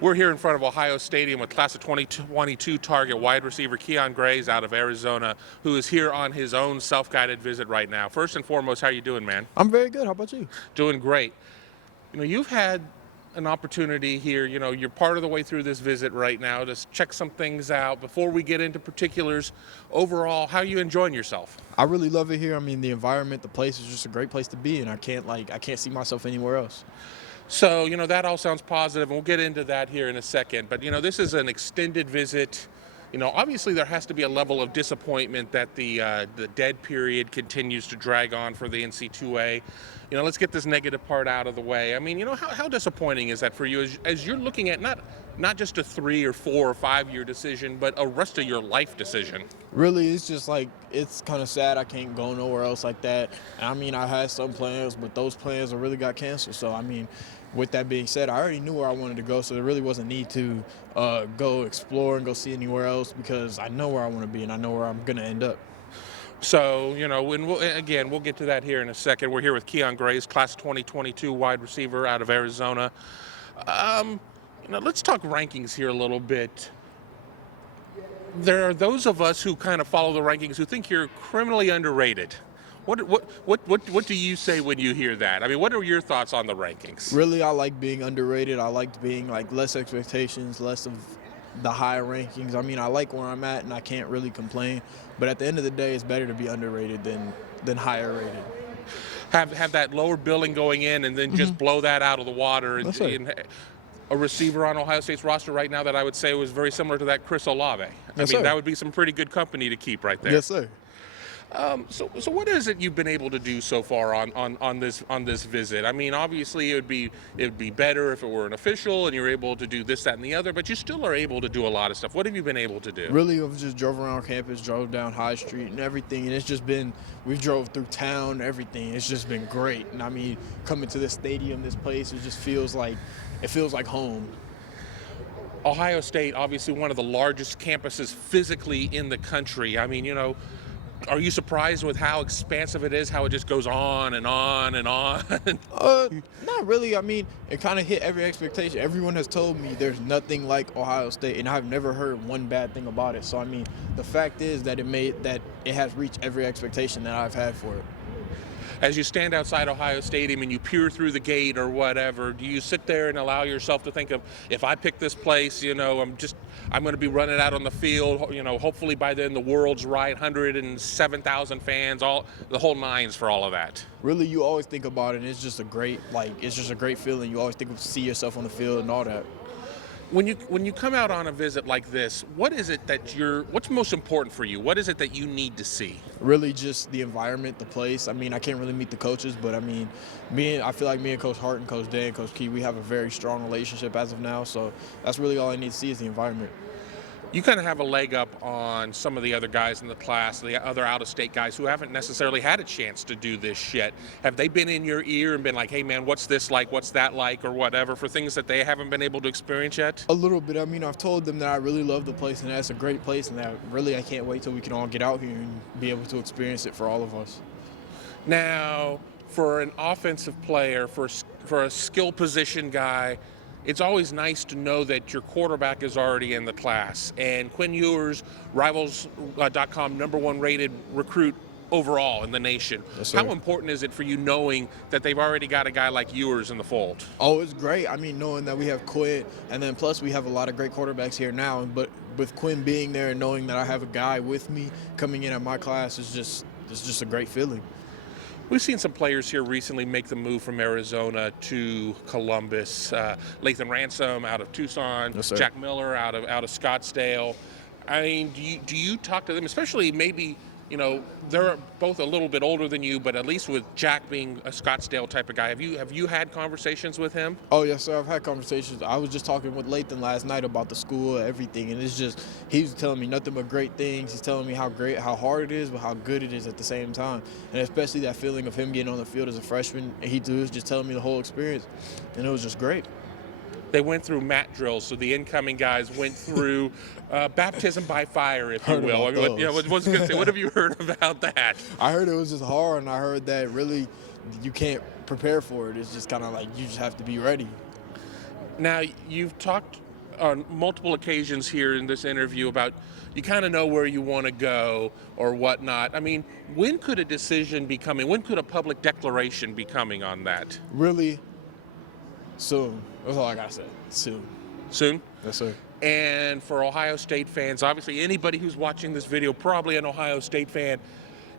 We're here in front of Ohio Stadium with class of 2022 target wide receiver Keon Grays out of Arizona, who is here on his own self-guided visit right now. First and foremost, how you doing, man? I'm very good. How about you? Doing great. You've had an opportunity here. You're part of the way through this visit right now to check some things out. Before we get into particulars, overall, how are you enjoying yourself? I really love it here. I mean, the environment, the place is just a great place to be, and I can't see myself anywhere else. So, that all sounds positive, and we'll get into that here in a second. But, this is an extended visit. Obviously there has to be a level of disappointment that the dead period continues to drag on for the NC2A. Let's get this negative part out of the way. I mean, how disappointing is that for you as you're looking at not just a 3 or 4 or 5 year decision, but a rest of your life decision? Really, it's just like it's kind of sad. I can't go nowhere else like that. And I mean, I had some plans, but those plans are really got canceled. So I mean, with that being said, I already knew where I wanted to go, so there really wasn't need to go explore and go see anywhere else because I know where I want to be and I know where I'm gonna end up. So, we'll get to that here in a second. We're here with Keon Grays, class 2022 wide receiver out of Arizona. Let's talk rankings here a little bit. There are those of us who kind of follow the rankings who think you're criminally underrated. What do you say when you hear that? I mean, what are your thoughts on the rankings? Really, I like being underrated. I liked being like less expectations, less of the higher rankings. I mean, I like where I'm at, and I can't really complain. But at the end of the day, it's better to be underrated than higher rated. Have that lower billing going in, and then just blow that out of the water. That's right. And a receiver on Ohio State's roster right now that I would say was very similar to that Chris Olave. Yes, sir. That would be some pretty good company to keep right there. Yes, sir. So what is it you've been able to do so far on this visit? I mean, obviously it would be better if it were an official and you're able to do this, that, and the other, but you still are able to do a lot of stuff. What have you been able to do? Really, I've just drove around campus, drove down High Street and everything, and it's just been, we've drove through town, everything. It's just been great. And I mean, coming to this stadium, this place, it just feels like home. Ohio State, obviously one of the largest campuses physically in the country. I mean, are you surprised with how expansive it is, how it just goes on and on and on? Not really. I mean, it kind of hit every expectation. Everyone has told me there's nothing like Ohio State, and I've never heard one bad thing about it. So, I mean, the fact is that it has reached every expectation that I've had for it. As you stand outside Ohio Stadium and you peer through the gate or whatever, do you sit there and allow yourself to think of, if I pick this place, I'm going to be running out on the field, hopefully by then the world's right, 107,000 fans, the whole nines for all of that? Really, you always think about it, and it's just a great feeling. You always think of see yourself on the field and all that. When you come out on a visit like this, what is it what's most important for you? What is it that you need to see? Really just the environment, the place. I mean, I can't really meet the coaches, but I mean, I feel like me and Coach Hart and Coach Dan and Coach Key, we have a very strong relationship as of now, so that's really all I need to see is the environment. You kind of have a leg up on some of the other guys in the class, the other out-of-state guys who haven't necessarily had a chance to do this yet. Have they been in your ear and been like, hey, man, what's this like, what's that like, or whatever, for things that they haven't been able to experience yet? A little bit. I mean, I've told them that I really love the place and that it's a great place and that really I can't wait till we can all get out here and be able to experience it for all of us. Now, for an offensive player, for a skill position guy, it's always nice to know that your quarterback is already in the class. And Quinn Ewers, Rivals.com #1 rated recruit overall in the nation. Yes, sir. How important is it for you knowing that they've already got a guy like Ewers in the fold? Oh, it's great. I mean, knowing that we have Quinn, and then plus we have a lot of great quarterbacks here now. But with Quinn being there and knowing that I have a guy with me coming in at my class it's just a great feeling. We've seen some players here recently make the move from Arizona to Columbus. Lathan Ransom out of Tucson, Yes, sir. Jack Miller out of Scottsdale. I mean, do you talk to them, especially maybe, they're both a little bit older than you, but at least with Jack being a Scottsdale type of guy, have you had conversations with him? Oh, yes, sir. I've had conversations. I was just talking with Lathan last night about the school, everything, and he was telling me nothing but great things. He's telling me how hard it is, but how good it is at the same time. And especially that feeling of him getting on the field as a freshman, and he was just telling me the whole experience, and it was just great. They went through mat drills, so the incoming guys went through baptism by fire, if you Heard will. about those. What have you heard about that? I heard it was just hard, and I heard that really you can't prepare for it. It's just kind of like you just have to be ready. Now, you've talked on multiple occasions here in this interview about you kind of know where you want to go or whatnot. I mean, when could a decision be coming? When could a public declaration be coming on that? Really soon. That's all I gotta say. Soon. Soon? Yes, sir. And for Ohio State fans, obviously anybody who's watching this video, probably an Ohio State fan,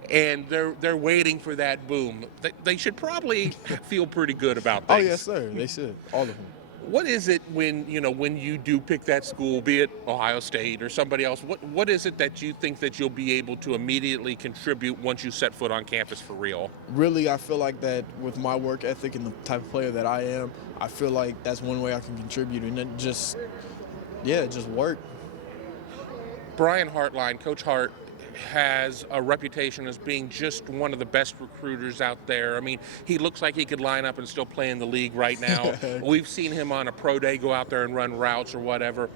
and they're waiting for that boom. They should probably feel pretty good about Oh things. yes, sir. They should. All of them. What is it when you do pick that school, be it Ohio State or somebody else? What is it that you think that you'll be able to immediately contribute once you set foot on campus for real? Really, I feel like that with my work ethic and the type of player that I am, I feel like that's one way I can contribute, and then just work. Brian Hartline, Coach Hart, has a reputation as being just one of the best recruiters out there. I mean, he looks like he could line up and still play in the league right now. We've seen him on a pro day go out there and run routes or whatever.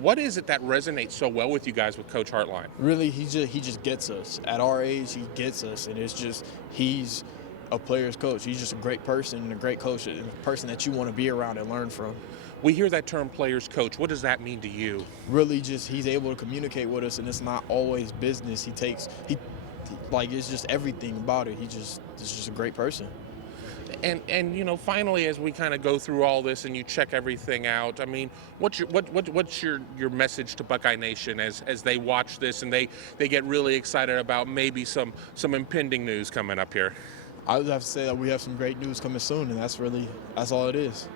What is it that resonates so well with you guys with Coach Hartline? Really, he just gets us. At our age, he gets us, and it's just he's a player's coach. He's just a great person and a great coach, and a person that you want to be around and learn from. We hear that term player's coach. What does that mean to you? Really, just he's able to communicate with us, and it's not always business. It's just everything about it. He's just a great person. And finally, as we kind of go through all this and you check everything out, I mean, what's your message to Buckeye Nation as they watch this and they get really excited about maybe some impending news coming up here? I would have to say that we have some great news coming soon, and that's all it is.